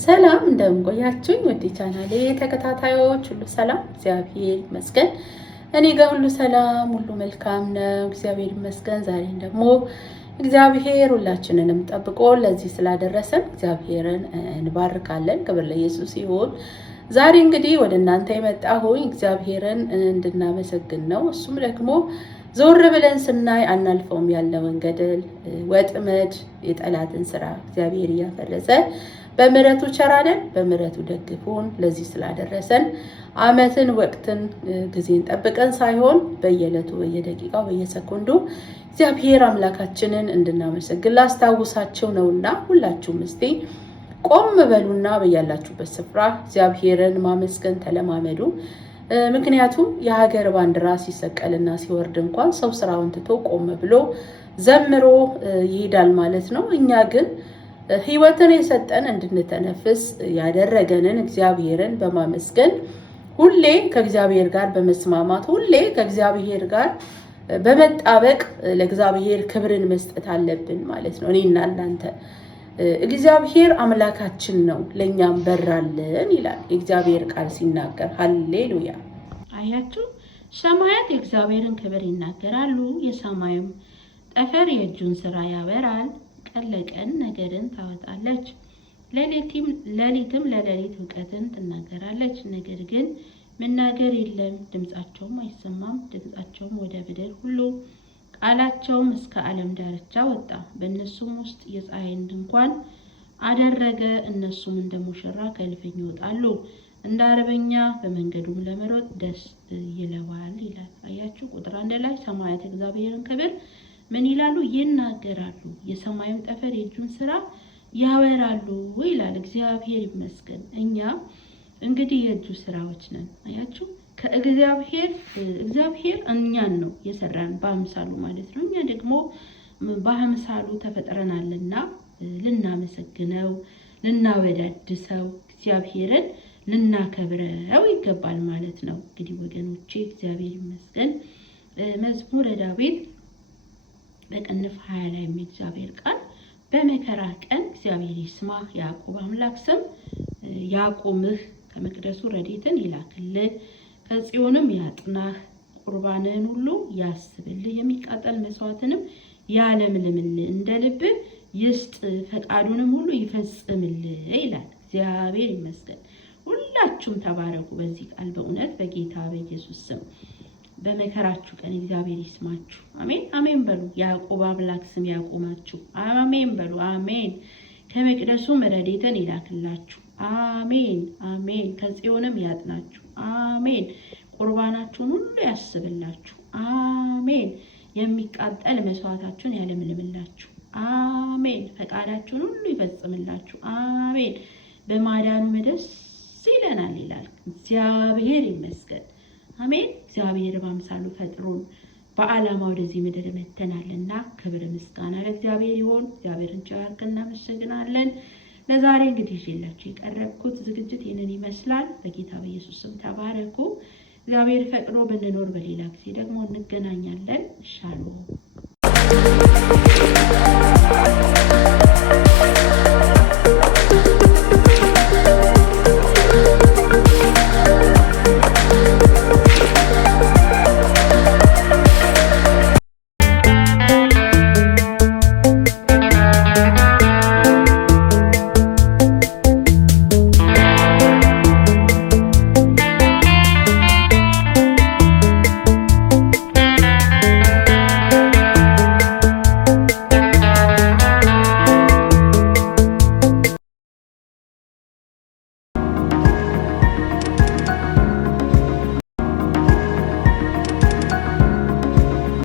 ሰላም እንደምቆያችሁኝ ወዲ ቻናሌ ተከታታዮች ሁሉ ሰላም እግዚአብሔር ይመስገን። እኔ ጋር ሁሉ ሰላም ሁሉ መልካም ነው እግዚአብሔር ይመስገን። ዛሬን ደግሞ እግዚአብሔር ሁላችንንም ጠብቆ ለዚህ ስላደረሰን እግዚአብሔርን እንባርካለን። ክብር ለኢየሱስ ይሁን። ዛሬ እንግዲህ ወደ እናንተ የመጣሁኝ እግዚአብሔርን እንድናመሰግን ነው። እሱም ደግሞ ዞር ብለን ስናይ አናልፈውም ያለውን ገደል ወጥመድ የጠላትን ስራ እግዚአብሔር እያፈረሰ በምሕረቱ ቸራነን በምሕረቱ ደግፎን ለዚህ ስላደረሰን ዓመትን ወቅትን ጊዜን ጠብቀን ሳይሆን በየዕለቱ በየደቂቃው በየሰኮንዱ እግዚአብሔር አምላካችንን እንድናመሰግን ላስታውሳቸው ነውና ሁላችሁም እስቲ ቆም በሉና በያላችሁበት ስፍራ እግዚአብሔርን ማመስገን ተለማመዱ። ምክንያቱም የሀገር ባንዲራ ሲሰቀልና ሲወርድ እንኳን ሰው ስራውን ትቶ ቆም ብሎ ዘምሮ ይሄዳል ማለት ነው። እኛ ግን ሕይወትን የሰጠን እንድንተነፍስ ያደረገንን እግዚአብሔርን በማመስገን ሁሌ ከእግዚአብሔር ጋር በመስማማት ሁሌ ከእግዚአብሔር ጋር በመጣበቅ ለእግዚአብሔር ክብርን መስጠት አለብን ማለት ነው። እኔና እናንተ እግዚአብሔር አምላካችን ነው ለኛም በራልን ይላል የእግዚአብሔር ቃል ሲናገር። ሃሌሉያ። አያችሁ፣ ሰማያት የእግዚአብሔርን ክብር ይናገራሉ፣ የሰማይም ጠፈር የእጁን ስራ ያበራል። ቀን ለቀን ነገርን ታወጣለች፣ ሌሊትም ለሌሊት እውቀትን ትናገራለች። ነገር ግን መናገር የለም፣ ድምጻቸውም አይሰማም። ድምጻቸውም ወደ ምድር ሁሉ ቃላቸውም እስከ ዓለም ዳርቻ ወጣ። በእነሱም ውስጥ የፀሐይን ድንኳን አደረገ። እነሱም እንደ ሙሽራ ከእልፍኝ ይወጣሉ፣ እንደ አርበኛ በመንገዱም ለመሮጥ ደስ ይለዋል ይላል። አያችሁ፣ ቁጥር 1 ላይ ሰማያት እግዚአብሔርን ክብር ምን ይላሉ? ይናገራሉ፣ የሰማዩን ጠፈር የእጁን ስራ ያወራሉ ይላል። እግዚአብሔር ይመስገን። እኛ እንግዲህ የእጁ ስራዎች ነን። አያችሁ፣ እግዚአብሔር እኛን ነው የሰራን በአምሳሉ ማለት ነው። እኛ ደግሞ በአምሳሉ ተፈጥረናልና ልናመሰግነው፣ ልናወዳድሰው፣ እግዚአብሔርን ልናከብረው ይገባል ማለት ነው። እንግዲህ ወገኖቼ እግዚአብሔር ይመስገን። መዝሙረ ዳዊት በቅንፍ 20 ላይ የእግዚአብሔር ቃል በመከራ ቀን እግዚአብሔር ይስማ፣ ያዕቆብ አምላክ ስም ያቁምህ፣ ከመቅደሱ ረድኤትን ይላክልህ፣ ከጽዮንም ያጥናህ፣ ቁርባንን ሁሉ ያስብልህ፣ የሚቃጠል መስዋዕትንም ያለምልምልህ፣ እንደ ልብህ ይስጥ፣ ፈቃዱንም ሁሉ ይፈጽምልህ ይላል። እግዚአብሔር ይመስገን። ሁላችሁም ተባረኩ በዚህ ቃል በእውነት በጌታ በኢየሱስ ስም። በመከራችሁ ቀን እግዚአብሔር ይስማችሁ። አሜን አሜን በሉ። ያዕቆብ አምላክ ስም ያቆማችሁ። አሜን በሉ። አሜን። ከመቅደሱም ረድኤትን ይላክላችሁ። አሜን አሜን። ከጽዮንም ያጥናችሁ። አሜን። ቁርባናችሁን ሁሉ ያስብላችሁ። አሜን። የሚቃጠል መስዋዕታችሁን ያለምልምላችሁ። አሜን። ፈቃዳችሁን ሁሉ ይፈጽምላችሁ። አሜን። በማዳኑ ደስ ይለናል ይላል። እግዚአብሔር ይመስገን። አሜን። እግዚአብሔር በአምሳሉ ፈጥሮን በዓላማ ወደዚህ ምድር መተናልና ክብር ምስጋና ለእግዚአብሔር ይሁን። እግዚአብሔርን ቸር እናመሰግናለን። ለዛሬ እንግዲህ ይዤላችሁ የቀረብኩት ዝግጅት ይህንን ይመስላል። በጌታ በኢየሱስ ስም ተባረኩ። እግዚአብሔር ፈቅዶ ብንኖር በሌላ ጊዜ ደግሞ እንገናኛለን። ሻሎም